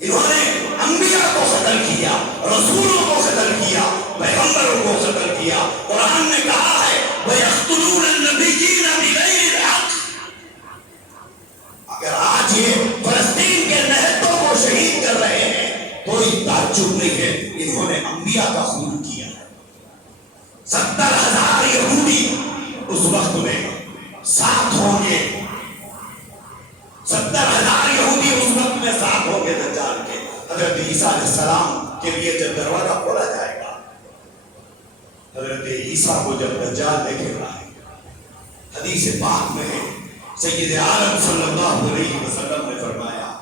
انہوں نے انبیاء کو قتل کیا، رسولوں کو قتل کیا، پیغمبروں کو قتل کیا۔ قرآن نے کہا ہے وَيَقْتُلُونَ النَّبِيِّينَ بِغَيْرِ الْحَقِّ۔ اگر آج یہ فلسطین کے نہتوں کو شہید کر رہے ہیں، کوئی تعجب نہیں ہے، انہوں نے انبیاء کا خون کیا ہے۔ 70,000 یہودی اس وقت میں ساتھ ہوں گے، 70,000 یہودی اس وقت میں ساتھ ہوں گے دجال کے۔ حضرت عیسیٰ علیہ السلام کے لیے جب دروازہ کھولا جائے گا، حضرت عیسیٰ کو جب دجال دیکھے گا، حدیث پاک میں ہے سید عالم صلی اللہ علیہ وسلم نے فرمایا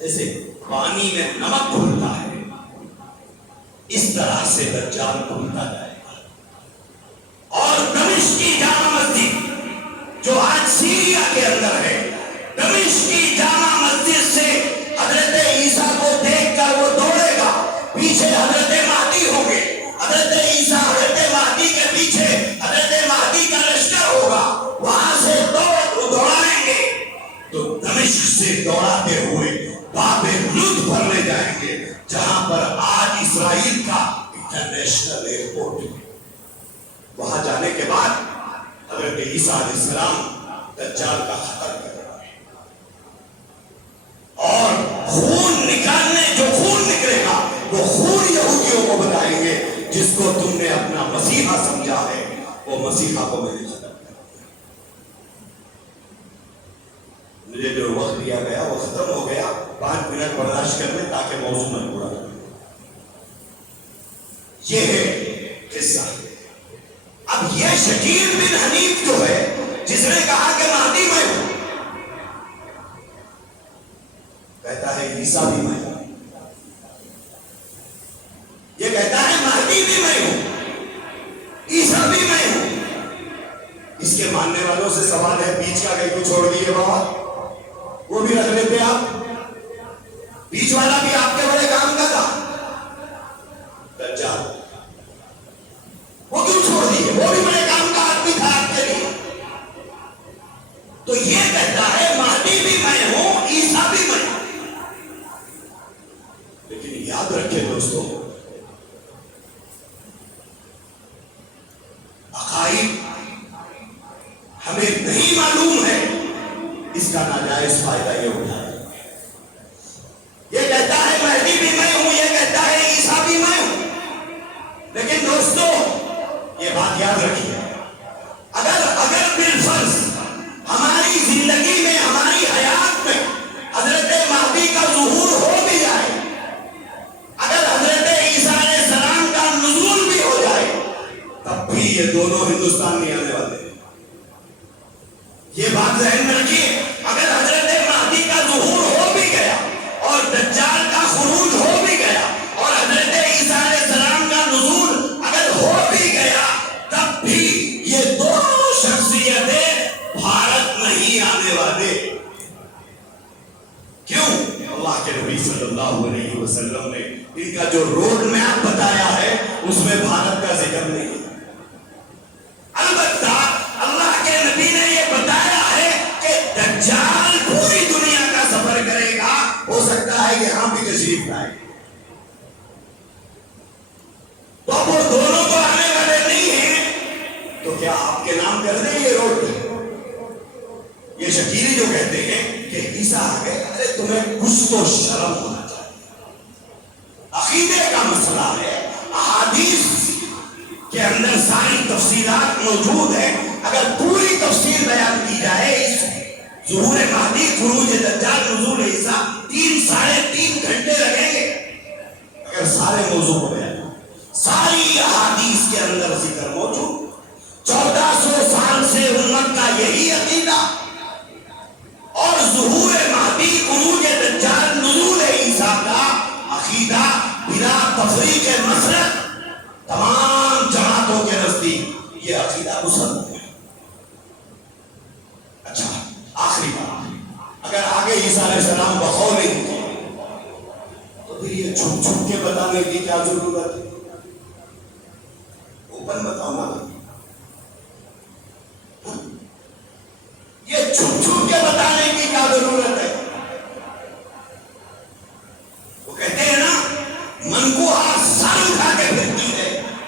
جیسے پانی میں نمک گھلتا ہے اس طرح سے دجال گھلتا جائے گا۔ اور دمشق کی جامع مسجد جو آج سیریا کے اندر ہے، دمشق کی جامع مسجد سے حضرت عیسیٰ کو دیکھ کر وہ دوڑے گا، پیچھے حضرت مہدی ہوں گے، حضرت عیسیٰ حضرت مہدی کے پیچھے حضرت مہدی کا لشکر ہوگا، وہاں سے دوڑائیں گے تو دمشق سے دوڑاتے ہوئے باب لد پر لے جائیں گے، جہاں پر آج اسرائیل کا انٹرنیشنل ایئرپورٹ ہے۔ وہاں جانے کے بعد حضرت عیسیٰ علیہ السلام دجال کا خطر کر رہا ہے، اور خون نکالنے جو خون نکلے گا وہ خون یہودیوں کو بتائیں گے جس کو تم نے اپنا مسیحا سمجھا ہے وہ مسیحا کو میں نے ختم کر دیا۔ مجھے جو وقت دیا گیا وہ ختم ہو گیا، 5 منٹ برداشت کر لیں تاکہ موضوع میں پورا کریں۔ یہ ہے قصہ۔ اب یہ شکیل بن حنیف جو ہے جس نے کہا کہ مہدی میں ہوں، کہتا ہے عیسیٰ بھی میں ہوں، یہ کہتا ہے مہدی بھی میں ہوں، عیسیٰ بھی میں ہوں۔ اس کے ماننے والوں سے سوال ہے بیچ کا کہیں کو چھوڑ دیے بابا، وہ بھی رکھ لیتے آپ، بیچ والا بھی آپ کے بڑے کام کا تھا دجال، وہ کیوں چھوڑ دیے؟ وہ بھی بڑے کام کا آدمی تھا آپ کے لیے۔ تو یہ کہتا ہے مہدی بھی میں ہوں، عیسیٰ بھی میں ہوں۔ لیکن یاد رکھیں دوستو، عقائد ہمیں نہیں معلوم ہے، اس کا ناجائز فائدہ یہ اٹھایا۔ یہ کہتا ہے مہدی بھی میں ہوں، یہ کہتا ہے عیسیٰ بھی میں ہوں۔ لیکن دوستو یہ بات یاد رکھیے، اگر بالفرض ہماری زندگی میں ہماری حیات میں حضرت مہدی کا ظہور ہو بھی جائے، اگر حضرت عیسیٰ علیہ السلام کا نزول بھی ہو جائے، تب بھی یہ دونوں ہندوستان نہیں آنے والے۔ یہ بات ذہن میں رکھیے، اگر حضرت مہدی کا ظہور ہو بھی گیا اور دجال کا خروج ہو بھی گیا اور حضرت عیسیٰ علیہ السلام کا نزول اگر ہو بھی گیا، تب بھی یہ دونوں شخصیتیں بھارت نہیں آنے والے۔ کیوں؟ اللہ کے نبی صلی اللہ علیہ وسلم نے ان کا جو روڈ میپ بتایا ہے اس میں بھارت کا ذکر نہیں ہے۔ البتہ اللہ کے نبی نے یہ بتایا ہے کہ دجال پوری دنیا کا سفر کرے گا، ہو سکتا ہے یہاں بھی تشریف لائے، تو وہ دونوں تو آنے والے نہیں ہیں، تو کیا آپ کے نام کر دیں یہ روڈ؟ یہ شکیلی جو کہتے ہیں کہ عیسیٰ آ گئے، ارے تمہیں کچھ تو شرم ہونا چاہیے۔ عقیدے کا مسئلہ ہے، احادیث کے اندر ساری تفصیلات موجود ہیں، اگر پوری تفصیل بیان کی جائے اس ظہور مہدی، خروج دجال، نزول عیسیٰ، 3-3.5 گھنٹے لگیں گے۔ اگر سارے موضوع کو بیان، ساری احادیث کے اندر ذکر موجود، 1400 سال سے امت کا یہی عقیدہ، اور ظہور مہدی، خروج دجال، نزول عیسیٰ کا عقیدہ بلا تفریق مسلک تمام جماعتوں کے نزدیک یہ عقیدہ مسلم ہے۔ اچھا، آخری بات، اگر آگے عیسیٰ علیہ السلام بقول ہی تو پھر یہ چھپ چھپ کے بتانے کی کیا ضرورت ہے؟ اوپن بتاؤ نا، یہ چھپ چھپ کے بتانے کی کیا ضرورت ہے؟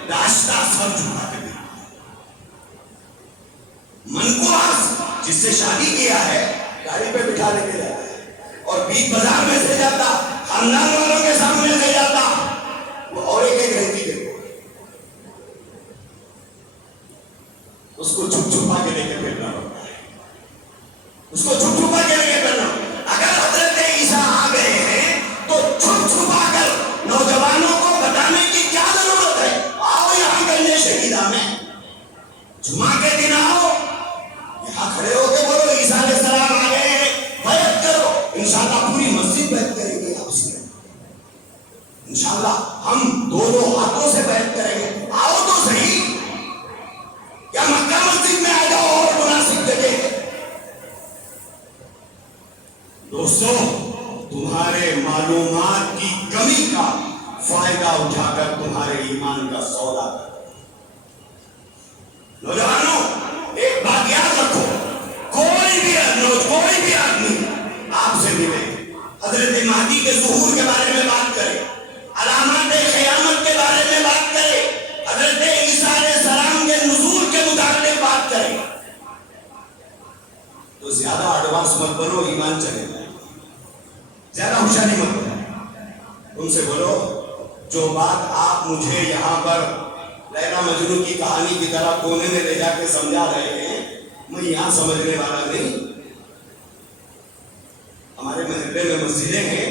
راستہ سر جھکا کے دیکھتا ہے. من کو آس جس سے شادی کیا ہے گاڑی پہ بٹھا لے کے جاتا ہے اور بیچ بازار میں سے جاتا, خاندان والوں کے سامنے سے جاتا, وہ اور ایک رہتی دیکھو اس کو چھپ چھپا کے لے کے پھرنا پڑتا ہے, اس کو چھپ چھپا کے لے کے پھرنا. اگر حضرت عیسیٰ آ گئے ہیں تو چھپ چھپا کر نوجوانوں کو بتانے کی کیا ضرورت ہے؟ آؤ یہاں گنجے شہیدہ میں جمعہ کے دن آؤ, یہاں کھڑے ہو کے بولو عیسیٰ علیہ السلام آ گئے ہیں, بیعت کرو. انشاءاللہ پوری مسجد بیعت کریں گے آپ سے, انشاءاللہ ہم دو ہاتھوں سے بیعت کریں گے. آؤ تو صحیح, یا مکہ مسجد میں آ جاؤ اور مناسب جگہ. دوستو, تمہارے معلومات کی کمی کا فائدہ اٹھا کر تمہارے ایمان کا سودا کرو. نوجوانوں, ایک بات یاد رکھو, کوئی بھی آدمی آپ سے ملے, حضرت مہدی کے ظہور کے بارے میں بات کرے, علامات قیامت کے بارے میں بات کرے, حضرت عیسیٰ علیہ السلام کے نزول کے متعلق بات کرے, تو زیادہ ایڈوانس مت بنو, ایمان چلے جائے. زیادہ ہوشیاری مت بنو. ان سے بولو جو بات آپ مجھے یہاں پر لیلا مجنون کی کہانی کی طرح کونے میں لے جا کے سمجھا رہے ہیں, میں یہاں سمجھنے والا نہیں. ہمارے محلے میں مسجدیں ہیں,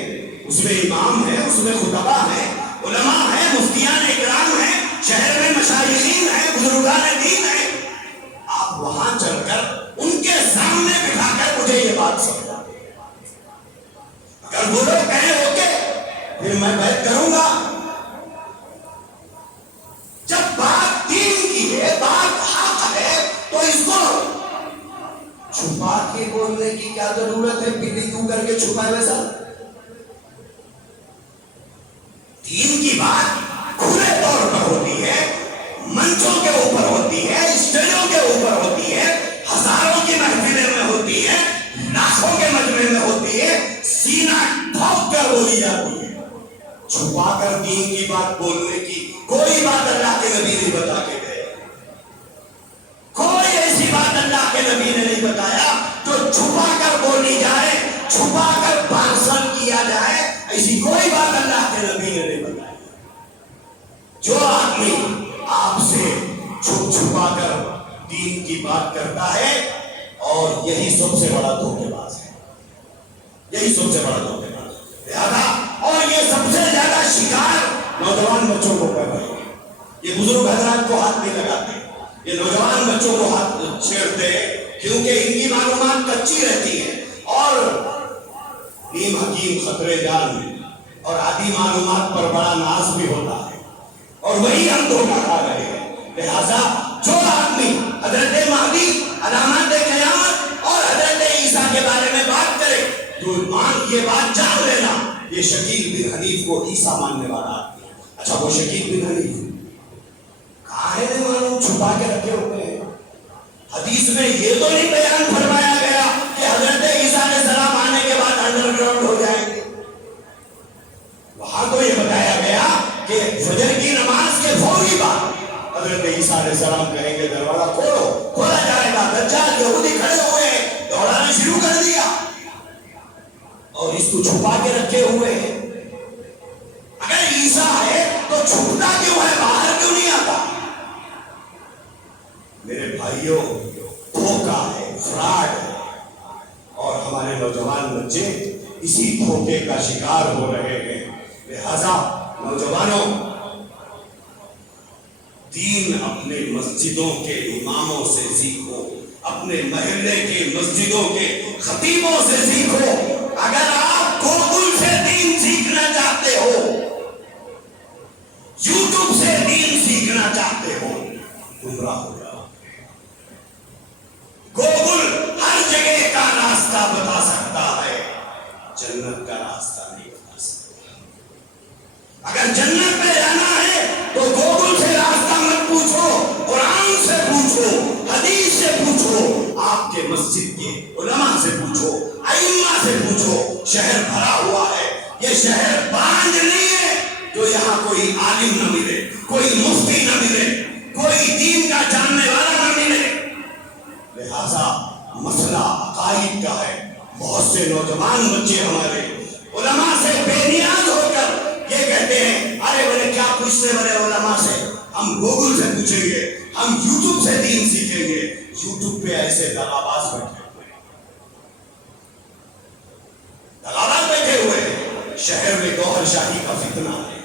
اس میں امام ہے, اس میں خطبہ ہیں, علماء ہیں, مفتیان اکرام ہیں, شہر میں مشایخین ہیں, بزرگان دین ہیں. آپ وہاں چل کر ان کے سامنے بٹھا کر مجھے یہ بات سمجھا. اگر وہ لوگ کہیں اوکے پھر میں بیعت کروں گا. جب بات دین کی ہے, بات حق ہے, تو اس کو چھپا کے بولنے کی کیا ضرورت ہے؟ بلی تو کر کے چھپائے ویسا. دین کی بات کھلے طور پر ہوتی ہے, منچوں کے اوپر ہوتی ہے, اسٹیجوں کے اوپر ہوتی ہے, ہزاروں کی محفلیں میں ہوتی ہے, لاکھوں کے مجمع میں ہوتی ہے, سینہ ٹھوک کر بولی جاتی ہے. چھپا کر دین کی بات بولنے کی کوئی بات اللہ کے نبی نہیں بتا کے گئے. کوئی ایسی بات اللہ کے نبی نے نہیں بتایا جو چھپا کر بولی جائے, چھپا کر بھاشن کیا جائے. ایسی کوئی بات اللہ کے نبی نے نہیں بتایا. جو آدمی آپ سے چھپ چھپا کر دین کی بات کرتا ہے, اور یہی سب سے بڑا دھوکے باز ہے, یہی سب سے بڑا دھوکے باز ہے. لہذا اور یہ سب سے زیادہ شکار نوجوان بچوں کو کر رہے ہیں. یہ بزرگ حضرات کو ہاتھ نہیں لگاتے, یہ نوجوان بچوں کو ہاتھ چھیڑتے ہیں, کیونکہ ان کی معلومات کچی رہتی ہے, اور نیم حکیم خطرے جان میں اور آدھی معلومات پر بڑا ناز بھی ہوتا ہے, اور وہی ہم دھوکہ کھا رہے ہیں. لہذا جو آدمی حضرت مہدی, علامات قیامت اور حضرت عیسیٰ کے بارے میں بات کرے, تو یہ بات جان لینا یہ شکیل بن حنیف کو عیسیٰ ماننے والا آدمی ہے. اچھا, وہ شکیل بن حنیف کہاں ہے معلوم, چھپا کے رکھے ہوئے ہیں. حدیث میں یہ تو نہیں بیان فرمایا گیا کہ حضرت عیسیٰ علیہ السلام آنے کے بعد انڈر گراؤنڈ ہو جائیں گے. وہاں تو یہ بتایا گیا کہ فجر کی نماز کے فوری بعد حضرت عیسیٰ علیہ السلام کہیں گے دروازہ کھولو, کھولا جائے گا. دجال یہودی کھڑے ہوئے ہیں, دوڑانا شروع کر دیا, اور اس کو چھپا کے رکھے ہوئے ہیں. اگر عیسیٰ ہے تو چھپتا کیوں ہے, باہر کیوں نہیں آتا؟ میرے بھائیوں, دھوکہ ہے, فراڈ ہے, اور ہمارے نوجوان بچے اسی دھوکے کا شکار ہو رہے ہیں. لہذا نوجوانوں, دین اپنے مسجدوں کے اماموں سے سیکھو, اپنے محلے کے مسجدوں کے خطیبوں سے سیکھو. اگر آپ گوگل سے دین سیکھنا چاہتے ہو, یوٹیوب سے دین سیکھنا چاہتے ہو, گمراہ ہو جاؤ. گوگل ہر جگہ کا راستہ بتا سکتا ہے, جنت کا راستہ نہیں بتا سکتا. اگر جنت میں جانا ہے تو گوگل سے راستہ مت پوچھو, قرآن سے پوچھو, حدیث سے پوچھو, آپ کے مسجد کے علماء سے پوچھو, ائمہ سے پوچھو. شہر بھرا ہوا ہے, یہ شہر بانج نہیں ہے جو یہاں کوئی عالم نہ ملے، کوئی مفتی نہ ملے، کوئی دین کا جاننے والا نہ ملے. لہذا مسئلہ عقائد کا ہے. بہت سے نوجوان بچے ہمارے علماء سے بے نیاز ہو کر یہ کہتے ہیں ارے بولے کیا پوچھتے بڑے علماء سے، ہم گوگل سے پوچھیں گے، ہم یوٹیوب سے دین سیکھیں گے. یوٹیوب پہ ایسے دغاباز بیٹھے ہوئے ہیں. شہر میں گوہر شاہی کا فتنہ ہے،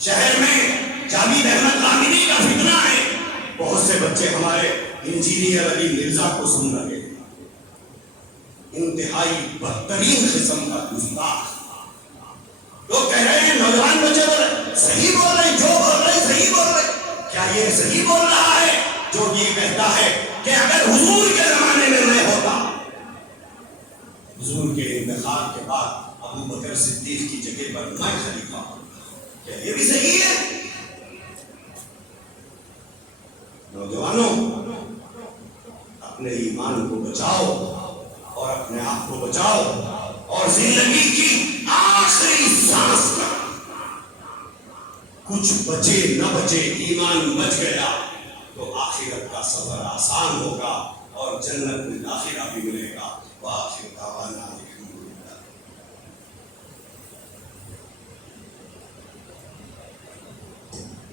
شہر میں جاوید احمد غامدی کا فتنہ ہے. بہت سے بچے ہمارے انجینئر علی مرزا کو سن رہے ہیں. انتہائی بدترین قسم کا گستاخ. لوگ کہہ رہے ہیں نوجوان بچے بول رہے صحیح بول رہے ہیں، جو بول رہے ہیں صحیح بول رہے ہیں. کیا یہ صحیح بول رہا ہے جو یہ کہتا ہے کہ اگر حضور کے زمانے میں میں ہوتا، حضور کے انتقال کے بعد ابو بکر صدیق کی جگہ پر میں خلیفہ ہوں، کیا یہ بھی صحیح ہے؟ نوجوانوں، اپنے ایمان کو بچاؤ اور اپنے آپ کو بچاؤ، اور زندگی کی آخری سانس تک کچھ بچے نہ بچے ایمان بچ گیا تو آخرت کا سفر آسان ہوگا اور جنت میں داخلہ بھی ملے گا. وآخر دعوانا الحمدللہ.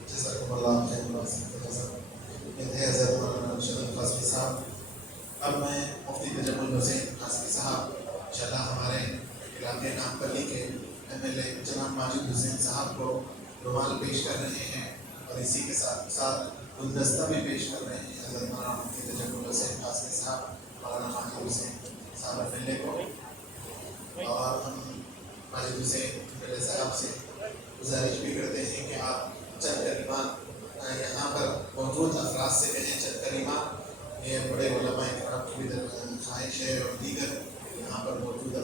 جزاکم اللہ خیر. حضرت مولانا ارشد قاسمی صاحب. اب میں مفتی تجمل حسین قاسمی صاحب انشاءاللہ ہمارے علاقے نامپلی کے ایم ایل اے جناب ماجد حسین صاحب کو رومال پیش کر رہے ہیں اور اسی کے ساتھ ساتھ گلدستہ بھی پیش کر رہے ہیں. حضرت مولانا مفتی تجمل حسین قاسمی صاحب مولانا ماجد حسین صاحب ایم ایل اے کو، اور ہم ماجد حسین ایم ایل اے صاحب سے گزارش بھی کرتے ہیں کہ آپ چند کلمات یہاں پر موجود افراد سے کہیں. چند کلمات یہ بڑے علماء کرام کی بھی خواہش ہے اور دیگر یہاں پر موجود